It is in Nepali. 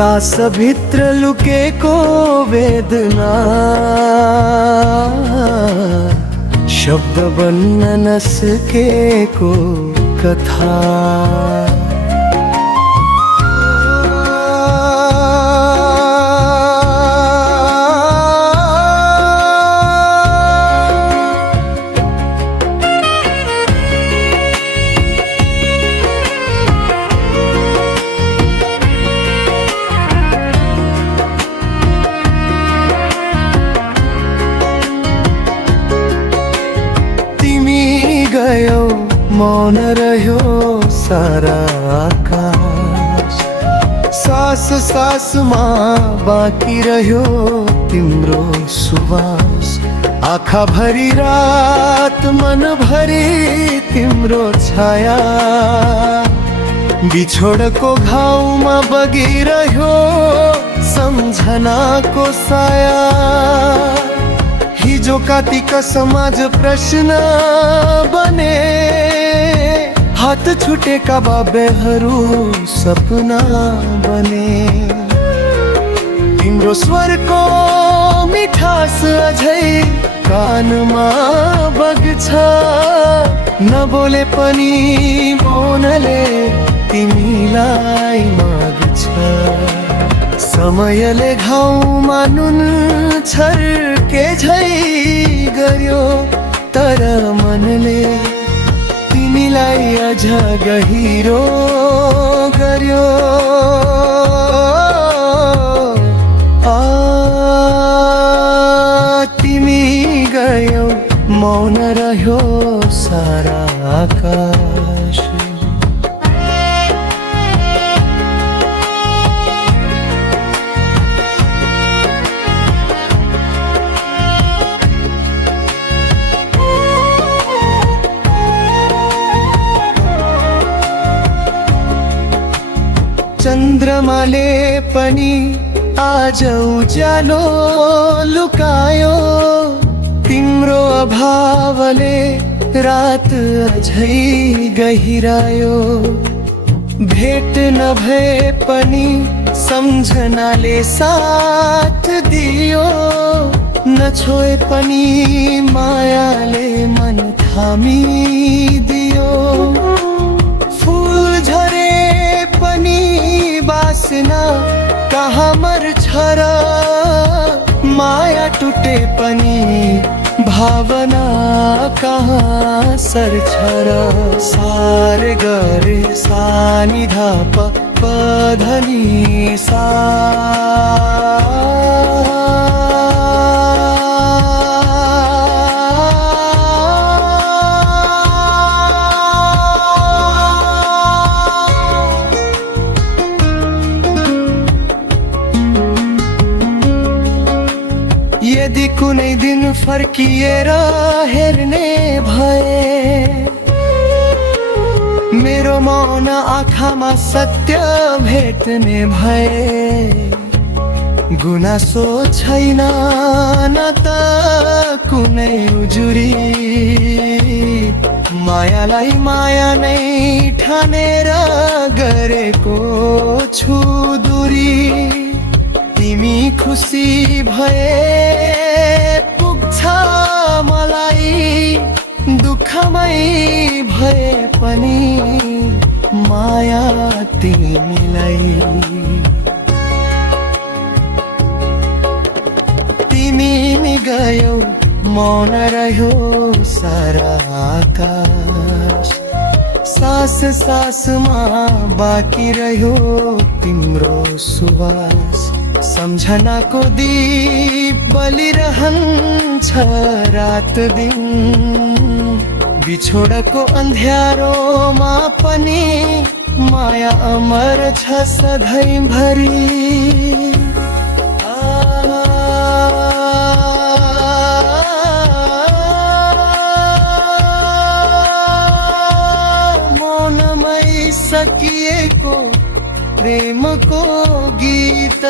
सास भित्र लुकेको वेदना शब्द बन्न नसकेको कथा। गयो मौन रह्यो सारा आकाश, सास सासमा बाँकी रह्यो तिम्रो सुवास। आँखा भरी रात मन भरी तिम्रो छाया, बिछोडको घाउमा बगिरह्यो सम्झनाको साया। हिजो कातिक समाज प्रश्न बने, हात छुटेका बाबेहरू सपना बने। तिम्रो स्वरको मिठास अझै कानमा बग्छ, नबोले पनि मौनले तिमीलाई माग्छ। समयले घाउमा नुन छर्के झै गर्यो, तर मनले तिमीलाई अझ गहिरो गर्यो। तिमी गयौ मौन रह्यो सारा आकाश। चन्द्रमाले पनि आज उज्यालो लुकायो, तिम्रो अभावले रात अझै गहिरायो। भेट नभए पनि सम्झनाले साथ दियो, नछोए पनि मायाले मन थामिदियो। फूल झरे पनि बासना कहाँ मर्छ र, माया टुटे पनि भावना कहाँ सर्छ र। सार गरे सा नि धा प प ध नि सा। यदि कुनै दिन फर्किएर हेर्ने भए, मेरो मौन आँखामा सत्य भेट्ने भए। गुनासो छैन न त कुनै उजुरी, मायालाई माया नै ठानेर गरेको छु दूरी। तिमी खुसी भए पुग्छ मलाई, दुःखमै भए पनि माया तिमीलाई। तिमी नि गयौ मौन रह्यो सारा आकाश, सास सासमा बाँकी रह्यो तिम्रो सुवास। सम्झनाको दीप बलिरहन्छ रात दिन, बिछोडको अन्ध्यारोमा पनि माया अमर छ सधैँभरि। मौनमै सकिएको प्रेमको गीत।